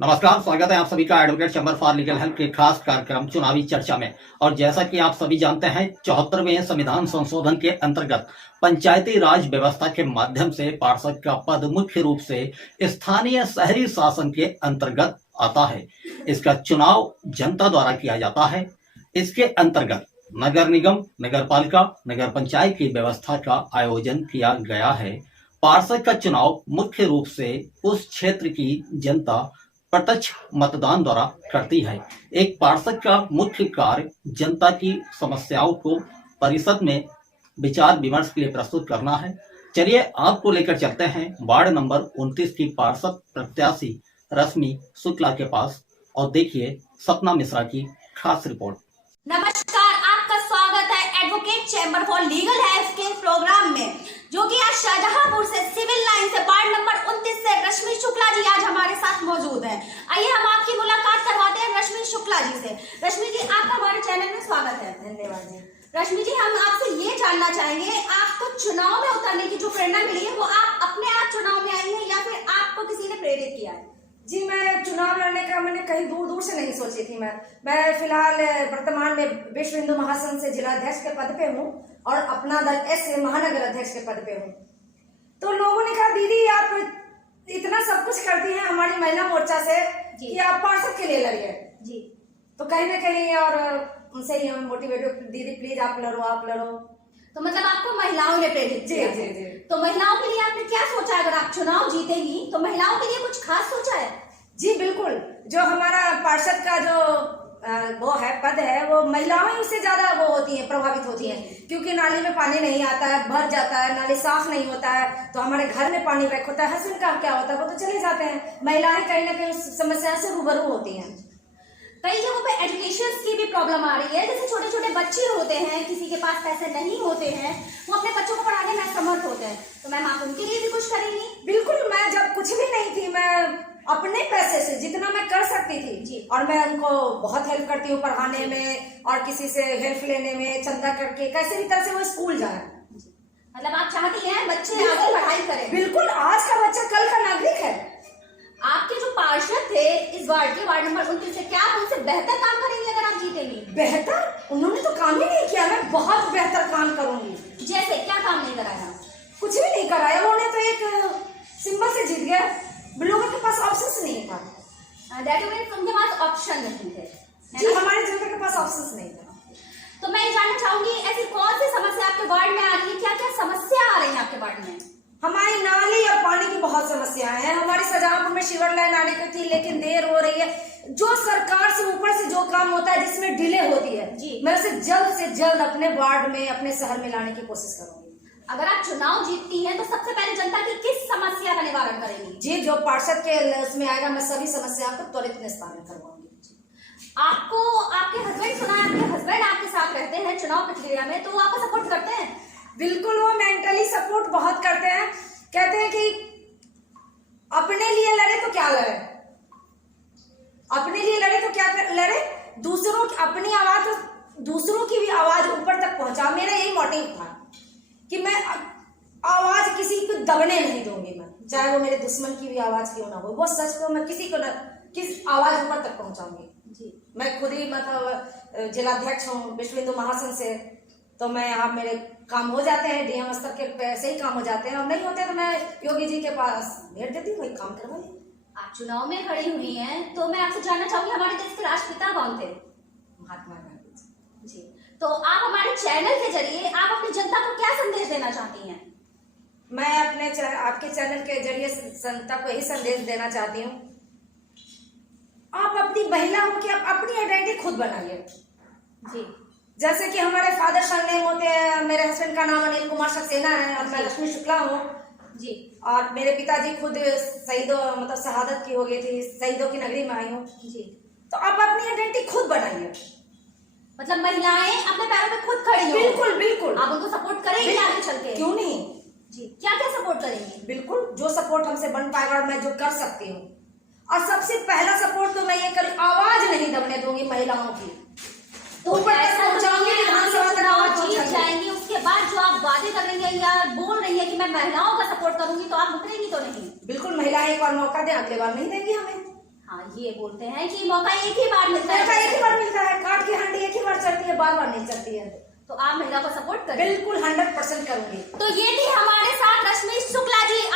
नमस्कार, स्वागत है आप सभी का advocate chamber for legal help के खास कार्यक्रम चुनावी चर्चा में। और जैसा कि आप सभी जानते हैं, 74वें संविधान संशोधन के अंतर्गत पंचायती राज व्यवस्था के माध्यम से पार्षद का पद मुख्य रूप से स्थानीय शहरी शासन के अंतर्गत आता है। इसका चुनाव जनता द्वारा किया जाता है। इसके अंतर्गत नगर निगम, नगर पालिका, नगर पंचायत की व्यवस्था का आयोजन किया गया है। पार्षद का चुनाव मुख्य रूप से उस क्षेत्र की जनता प्रत्यक्ष मतदान द्वारा करती है। एक पार्षद का मुख्य कार्य जनता की समस्याओं को परिषद में विचार विमर्श के लिए प्रस्तुत करना है। चलिए आपको लेकर चलते हैं वार्ड नंबर 29 की पार्षद प्रत्याशी रश्मि शुक्ला के पास और देखिए सपना मिश्रा की खास रिपोर्ट। नमस्कार, आपका स्वागत है advocate chamber for legal help के प्रोग्राम में, जो कि आज शाहजहांपुर से सिविल लाइन से वार्ड नंबर 29 से रश्मि शुक्ला जी आज हमारे साथ मौजूद हैं। आइए हम आपकी मुलाकात करवाते हैं रश्मि शुक्ला जी से। रश्मि जी, आपका हमारे चैनल में स्वागत है। धन्यवाद जी। रश्मि जी, हम आपसे ये जानना चाहेंगे, आपको चुनाव में उतरने की जो प्रेरणा मिली है वो आप अपने आप चुनाव में आई है या फिर आपको किसी ने प्रेरित किया है? जी, मैं चुनाव लड़ने का मैंने कहीं दूर दूर से नहीं सोची थी। मैं फिलहाल वर्तमान में विश्व हिंदू महासंघ से जिला अध्यक्ष के पद पे हूँ और अपना दल एस से महानगर अध्यक्ष के पद पे हूँ। तो लोगों ने कहा, दीदी आप इतना सब कुछ करती हैं हमारी महिला मोर्चा से कि आप पार्षद के लिए लड़िए जी। तो कहीं ना कहीं और उनसे ही हम मोटिवेट, दीदी प्लीज आप लड़ो, आप लड़ो। तो मतलब आपको महिलाओं ने प्रेरित किया? जी जी जी। तो महिलाओं के लिए आपने क्या सोचा? अगर आप चुनाव जीतेगी तो महिलाओं के लिए कुछ खास सोचा है? जी बिल्कुल। जो हमारा पार्षद का जो वो है, पद है, वो महिलाओं ही उससे ज्यादा वो होती हैं, प्रभावित होती हैं, क्योंकि नाली में पानी नहीं आता है, भर जाता है, नाली साफ नहीं होता है, तो हमारे घर में पानी बैक होता है। हस्बैंड का क्या होता है, वो तो चले जाते हैं। महिलाएं कहीं ना कहीं उस समस्या से रूबरू होती हैं। कई जगहों पे एजुकेशन की भी प्रॉब्लम आ रही है। जैसे छोटे छोटे बच्चे होते हैं, किसी के पास पैसे नहीं होते हैं, वो अपने बच्चों को पढ़ाने में असमर्थ होते हैं, तो मैम आप उनके लिए भी कुछ करेंगी? बिल्कुल। मैं जब कुछ भी नहीं थी, मैं अपने पैसे से जितना मैं कर सकती थी जी, और मैं उनको बहुत हेल्प करती हूँ पढ़ाने में और किसी से हेल्प लेने में, चंदा करके कैसे भी तरह से वो स्कूल जाए। मतलब आप चाहती हैं बच्चे आगे पढ़ाई करें? बिल्कुल। आज का बच्चा कल का नागरिक है। आपके जो पार्षद थे इस वार्ड के, वार्ड नंबर 29 से, क्या आप उनसे बेहतर काम करेंगे अगर आप जीतेंगी? बेहतर? उन्होंने तो काम ही नहीं किया। मैं बहुत बेहतर काम करूंगी। जैसे क्या काम नहीं कराया? कुछ भी नहीं कराया। उन्होंने तो एक सिंबल से जीत गया। लोगों के पास ऑप्शन नहीं था। दैट मींस उनके पास ऑप्शन नहीं थे। जी, हमारे जनता के पास ऑप्शन नहीं था। तो मैं जानना चाहूंगी, ऐसी कौन सी समस्या आपके वार्ड में आ रही है? क्या क्या समस्या आ रही है आपके वार्ड में? हमारी नाली और पानी की बहुत समस्याएं हैं। हमारी शाहजहांपुर में शिवर लाइन आने की थी, लेकिन देर हो रही है। जो सरकार से ऊपर से जो काम होता है जिसमें डिले होती है जी, मैं उसे जल्द से जल्द अपने वार्ड में, अपने शहर में लाने की कोशिश करूंगी। अगर आप चुनाव जीतती हैं तो सबसे पहले जनता की किस समस्या का निवारण करेंगी? जी, जो पार्षद के उसमें आएगा, मैं सभी समस्या को त्वरित निस्तारण करवाऊंगी। आपको आपके हस्बैंड, सुना है आपके हस्बैंड आपके साथ रहते हैं चुनाव प्रक्रिया में, तो वो आपको सपोर्ट करते हैं? बिल्कुल, वो मेंटली सपोर्ट बहुत करते हैं। कहते हैं कि अपने लिए लड़े तो क्या लड़े, अपने लिए लड़े तो क्या लड़े, दूसरों की अपनी आवाज, दूसरों की भी आवाज ऊपर तक पहुंचा। मेरा यही मोटिव था कि मैं आवाज किसी को दबने नहीं दूंगी। मैं चाहे वो मेरे दुश्मन की भी आवाज क्यों ना हो, वो सच को मैं किसी को किस आवाज ऊपर तक पहुंचाऊंगी जी। मैं खुद ही मतलब जिलाध्यक्ष हूँ विश्व हिंदू महासंघ से, तो मैं यहाँ मेरे काम हो जाते हैं, डीएम स्तर के पैसे ही काम हो जाते हैं, और नहीं होते तो मैं योगी जी के पास भेज देती हूँ, काम करवाइए। आप चुनाव में खड़ी हुई हैं, तो मैं आपसे जानना चाहूंगी, हमारे देश के राष्ट्रपिता कौन थे? महात्मा गांधी जी। तो आप हमारे चैनल के जरिए आप अपनी जनता को क्या संदेश देना चाहती हैं? मैं अपने आपके चैनल के जरिए जनता को यही संदेश देना चाहती हूँ, आप अपनी महिला हो कि आप अपनी आइडेंटिटी खुद बनाइए जी। जैसे कि हमारे फादर सरनेम होते हैं, मेरे हस्बैंड का नाम अनिल कुमार सक्सेना है और मैं रश्मि शुक्ला हूँ जी। और मेरे पिताजी खुद शहीदों, मतलब शहादत की हो गई थी, शहीदों की नगरी में आई हूँ जी। तो आप अपनी आइडेंटिटी खुद बनाइए। मतलब महिलाएं अपने पैरों पे खुद खड़ी हो? बिल्कुल बिल्कुल। आप उनको सपोर्ट करेंगे आगे चल के? क्यों नहीं जी। क्या क्या सपोर्ट करेंगी? बिल्कुल, जो सपोर्ट हमसे बन पाएगा और मैं जो कर सकती हूँ। और सबसे पहला सपोर्ट तो मैं ये कर, आवाज नहीं दबने दूंगी महिलाओं की। तो ऐसा जीत जाएंगी, उसके बाद जो आप वादे कर रही है या बोल रही है कि मैं महिलाओं का सपोर्ट करूंगी, तो आप मुकरेंगी तो नहीं? बिल्कुल, महिलाएं एक बार मौका दे, अगले बार नहीं देंगी हमें। हाँ, ये बोलते हैं कि मौका एक ही बार मिलता मौका है, एक ही बार मिलता है, काट की हांडी एक ही बार चलती है, बार बार नहीं चलती है। तो आप महिला को सपोर्ट करें? बिल्कुल 100% करूंगी। तो ये थी हमारे साथ रश्मि शुक्ला जी।